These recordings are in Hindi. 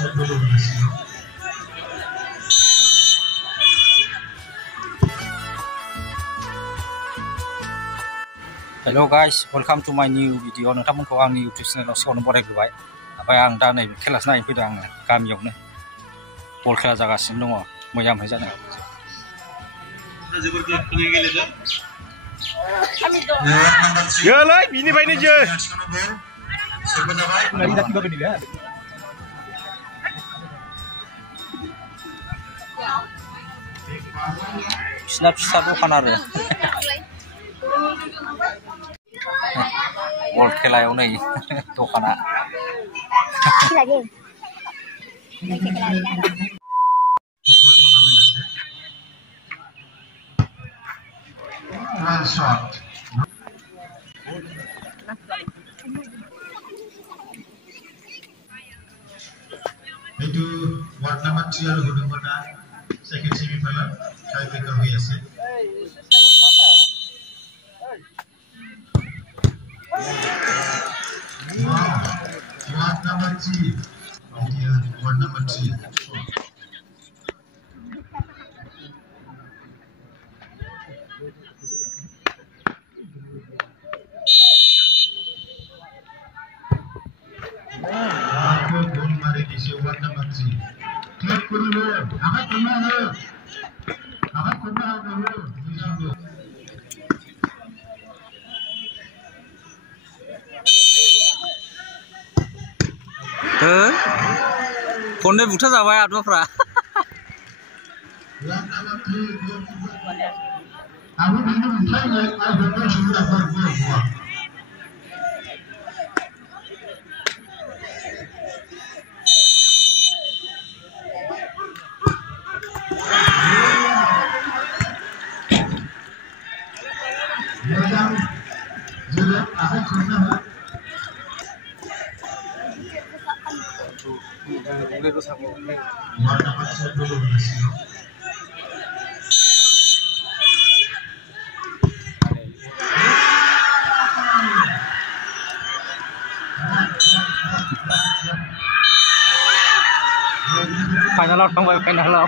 Hello guys, welcome to my new video. नोंथांमोनखौ आंनि YouTube channel सिगाङावनो बरायग्रोबाय। ओमफ्राय आं दा नै खेलासो नायनो फैदों आङो गामियावनो। बल खेला जागासिनो दङ। मोजां जानो। Yoलै बिनिफ्रायनो जो। बिसिना फिसा दखान आरो बल खेलायाव नै दखाना itu ward number 3 আৰু গুৰুমটা সেকেন্ড সেমিফাইনাল টাই ব্ৰেকাৰ হৈ আছে ward number 3 ward number 3 Click for the road. Ahat करना है. फोनने बुटा जाबाय आदमाफ्रा Aku ini bukannya ada sudah berbuat. Final थांबाय फाइनलाव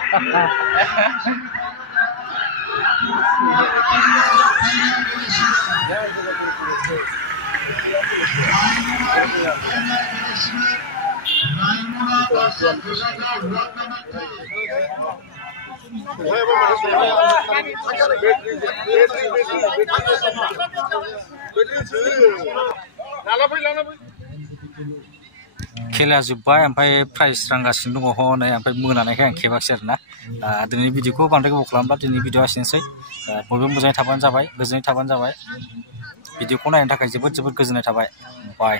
खेला जोब्बाय ओमफ्राय प्राइज रानगासिनो दङ हनै ओमफ्राय मोनानायखाय आं खेबाखिसै आरोना दिनैनि भिडिअखौ बांद्राय गोबाव खालामब्ला दिनैनि भिडिअआ एसेनोसै बयबो मोजाङै थाबानो जाबाय गोजोनै थाबानो जाबाय भिडिअखौ नायनो थाखाय जोबोद गोजोननाय थाबाय बाय